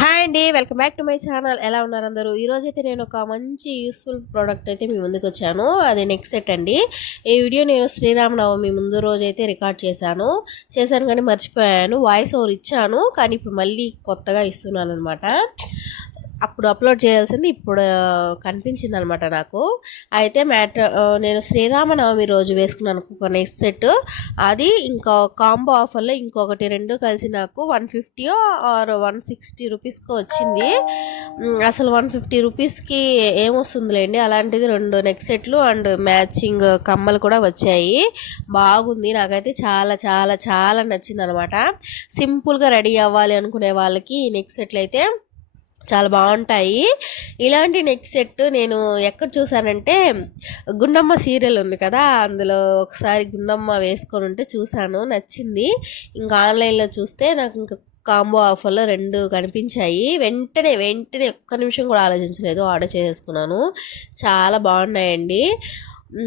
Hi అండి, welcome back to my channel. ఎలా ఉన్నారు అందరూ? ఈరోజు అయితే నేను ఒక మంచి యూస్ఫుల్ ప్రోడక్ట్ అయితే మీ ముందుకు వచ్చాను. అది నెక్ సెట్ అండి. ఈ వీడియో నేను శ్రీరామనవమి ముందు రోజు అయితే రికార్డ్ చేశాను కానీ మర్చిపోయాను. వాయిస్ ఓవర్ ఇచ్చాను కానీ ఇప్పుడు మళ్ళీ కొత్తగా ఇస్తున్నాను అనమాట. అప్పుడు అప్లోడ్ చేయాల్సింది ఇప్పుడు కనిపించింది అనమాట నాకు. అయితే నేను శ్రీరామనవమి రోజు వేసుకున్నాను ఒక నెక్ సెట్. అది ఇంకా కాంబో ఆఫర్లో ఇంకొకటి రెండు కలిసి నాకు 150 ఆర్ 160 రూపీస్కి వచ్చింది. అసలు 150 రూపీస్కి ఏమొస్తుందిలేండి, అలాంటిది రెండు నెక్ సెట్లు అండ్ మ్యాచింగ్ కమ్మలు కూడా వచ్చాయి. బాగుంది, నాకైతే చాలా చాలా చాలా నచ్చింది అనమాట. సింపుల్గా రెడీ అవ్వాలి అనుకునే వాళ్ళకి ఈ నెక్ సెట్లు అయితే చాలా బాగుంటాయి. ఇలాంటి నెక్ సెట్ నేను ఎక్కడ చూసానంటే గుండమ్మ సీరియల్ ఉంది కదా, అందులో ఒకసారి గుండమ్మ వేసుకొని ఉంటే చూశాను, నచ్చింది. ఇంకా ఆన్లైన్లో చూస్తే నాకు ఇంకా కాంబో ఆఫర్లో రెండు కనిపించాయి. వెంటనే ఒక్క నిమిషం కూడా ఆలోచించలేదు, ఆర్డర్ చేసుకున్నాను. చాలా బాగున్నాయండి.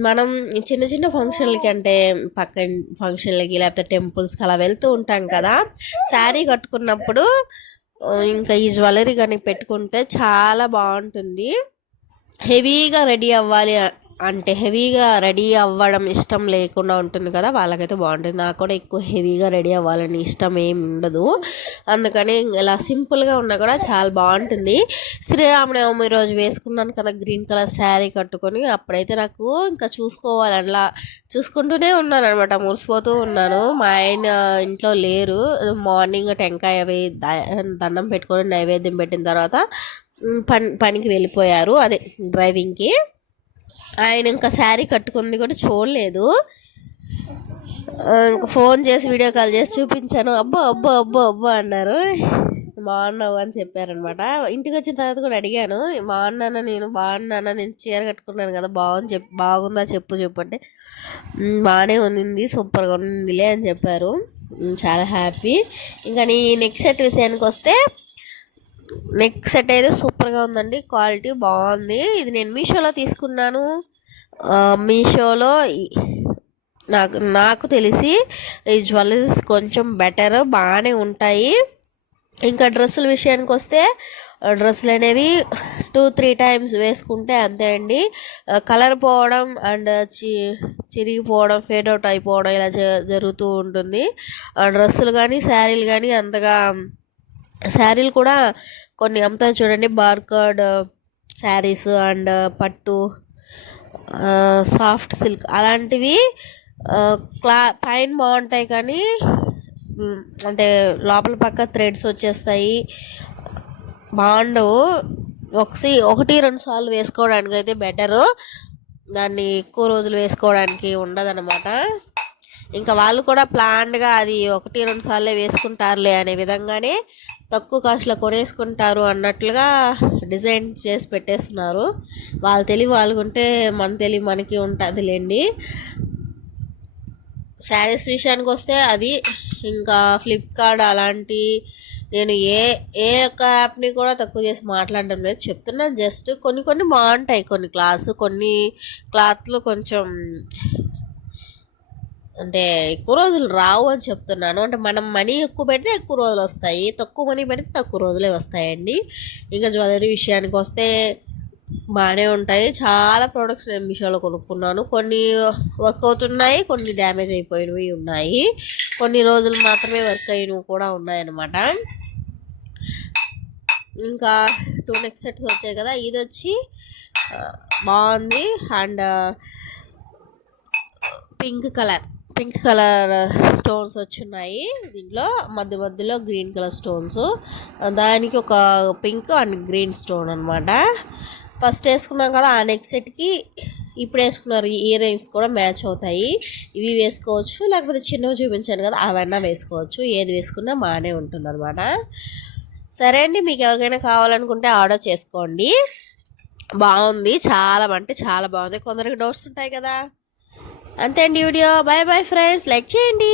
మనం చిన్న చిన్న ఫంక్షన్లకి అంటే పక్కన ఫంక్షన్లకి లేకపోతే టెంపుల్స్కి అలా వెళ్తూ ఉంటాం కదా, శారీ కట్టుకున్నప్పుడు ఇంకా ఈ జ్యువెలరీ కానీ పెట్టుకుంటే చాలా బాగుంటుంది. హెవీగా రెడీ అవ్వాలి అంటే హెవీగా రెడీ అవ్వడం ఇష్టం లేకుండా ఉంటుంది కదా, వాళ్ళకైతే బాగుంటుంది. నాకు కూడా ఎక్కువ హెవీగా రెడీ అవ్వాలని ఇష్టం ఏమి ఉండదు, అందుకని ఇలా సింపుల్గా ఉన్నా కూడా చాలా బాగుంటుంది. శ్రీరామనవమి రోజు వేసుకున్నాను కదా గ్రీన్ కలర్ శారీ కట్టుకొని, అప్పుడైతే నాకు ఇంకా చూసుకోవాలి అలా చూసుకుంటూనే ఉన్నాను అనమాట, మురిసిపోతూ ఉన్నాను. మా ఆయన ఇంట్లో లేరు. మార్నింగ్ టెంకాయ దండం పెట్టుకొని నైవేద్యం పెట్టిన తర్వాత పనికి వెళ్ళిపోయారు, అదే డ్రైవింగ్కి. ఆయన ఇంకా శారీ కట్టుకుంది కూడా చూడలేదు. ఇంకా ఫోన్ చేసి వీడియో కాల్ చేసి చూపించాను. అబ్బో అబ్బో అబ్బో అబ్బో అన్నారు. బాగున్నావు అని చెప్పారనమాట. ఇంటికి వచ్చిన తర్వాత కూడా అడిగాను, బాగున్నానా నేను చీర కట్టుకున్నాను కదా, బాగుందా చెప్పు అంటే బాగానే ఉంది, సూపర్గా ఉందిలే అని చెప్పారు. చాలా హ్యాపీ. ఇంకా నీ నెక్ సెట్ విషయానికి వస్తే నెక్ సెట్ అయితే సూపర్గా ఉందండి, క్వాలిటీ బాగుంది. ఇది నేను మీషోలో తీసుకున్నాను. మీషోలో నాకు తెలిసి ఈ జ్యువెలరీస్ కొంచెం బెటర్, బాగానే ఉంటాయి. ఇంకా డ్రెస్సుల విషయానికి వస్తే డ్రెస్సులు అనేవి 2-3 టైమ్స్ వేసుకుంటే అంతే అండి, కలర్ పోవడం అండ్ చిరిగిపోవడం, ఫేడ్ అవుట్ అయిపోవడం ఇలా జరుగుతూ ఉంటుంది. డ్రెస్సులు కానీ శారీలు కానీ అంతగా, శారీలు కూడా కొన్ని అమ్ముతాయి చూడండి, బార్కోడ్ శారీస్ అండ్ పట్టు, సాఫ్ట్ సిల్క్ అలాంటివి పైన బాగుంటాయి కానీ అంటే లోపల పక్క థ్రెడ్స్ వచ్చేస్తాయి, బాగుండవు. 1-2 సార్లు వేసుకోవడానికి అయితే బెటరు, దాన్ని ఎక్కువ రోజులు వేసుకోవడానికి ఉండదన్నమాట. ఇంకా వాళ్ళు కూడా ప్లాన్డ్గా అది 1-2 సార్లే వేసుకుంటారులే అనే విధంగానే తక్కువ కాస్ట్లో కొనేసుకుంటారు అన్నట్లుగా డిజైన్ చేసి పెట్టేస్తున్నారు. వాళ్ళ తెలివి వాళ్ళకుంటే మన తెలివి మనకి ఉంటుందిలేండి. శారీస్ విషయానికి వస్తే అది ఇంకా ఫ్లిప్కార్ట్ అలాంటి, నేను ఏ ఒక్క యాప్ని కూడా తక్కువ చేసి మాట్లాడడం లేదు, చెప్తున్నాను జస్ట్. కొన్ని బాగుంటాయి, కొన్ని క్లాత్లు కొంచెం అంటే ఎక్కువ రోజులు రావు అని చెప్తున్నాను. అంటే మనం మనీ ఎక్కువ పెడితే ఎక్కువ రోజులు వస్తాయి, తక్కువ మనీ పెడితే తక్కువ రోజులే వస్తాయండి. ఇంకా జ్యువెలరీ విషయానికి వస్తే బాగానే ఉంటాయి. చాలా ప్రోడక్ట్స్ నేను మీషోలో కొనుక్కున్నాను. కొన్ని వర్క్ అవుతున్నాయి, కొన్ని డ్యామేజ్ అయిపోయినవి ఉన్నాయి, కొన్ని రోజులు మాత్రమే వర్క్ అయినవి కూడా ఉన్నాయన్నమాట. ఇంకా 2 నెక్ సెట్స్ వచ్చాయి కదా, ఇది వచ్చి బాగుంది అండ్ పింక్ కలర్ స్టోన్స్ వచ్చున్నాయి. దీంట్లో మధ్యలో గ్రీన్ కలర్ స్టోన్స్, దానికి ఒక పింక్ అండ్ గ్రీన్ స్టోన్ అనమాట. ఫస్ట్ వేసుకున్నాం కదా ఆ నెక్ సెట్కి ఇప్పుడు వేసుకున్నారు ఇయర్ రింగ్స్ కూడా మ్యాచ్ అవుతాయి. ఇవి వేసుకోవచ్చు, లేకపోతే చిన్నవి చూపించాను కదా అవన్నా వేసుకోవచ్చు, ఏది వేసుకున్నా బాగానే ఉంటుంది అనమాట. సరే అండి, మీకు ఎవరికైనా కావాలనుకుంటే ఆర్డర్ చేసుకోండి. బాగుంది, చాలా అంటే చాలా బాగుంది. కొందరికి డౌట్స్ ఉంటాయి కదా, అంతే అండి వీడియో. బాయ్ ఫ్రెండ్స్, లైక్ చేయండి.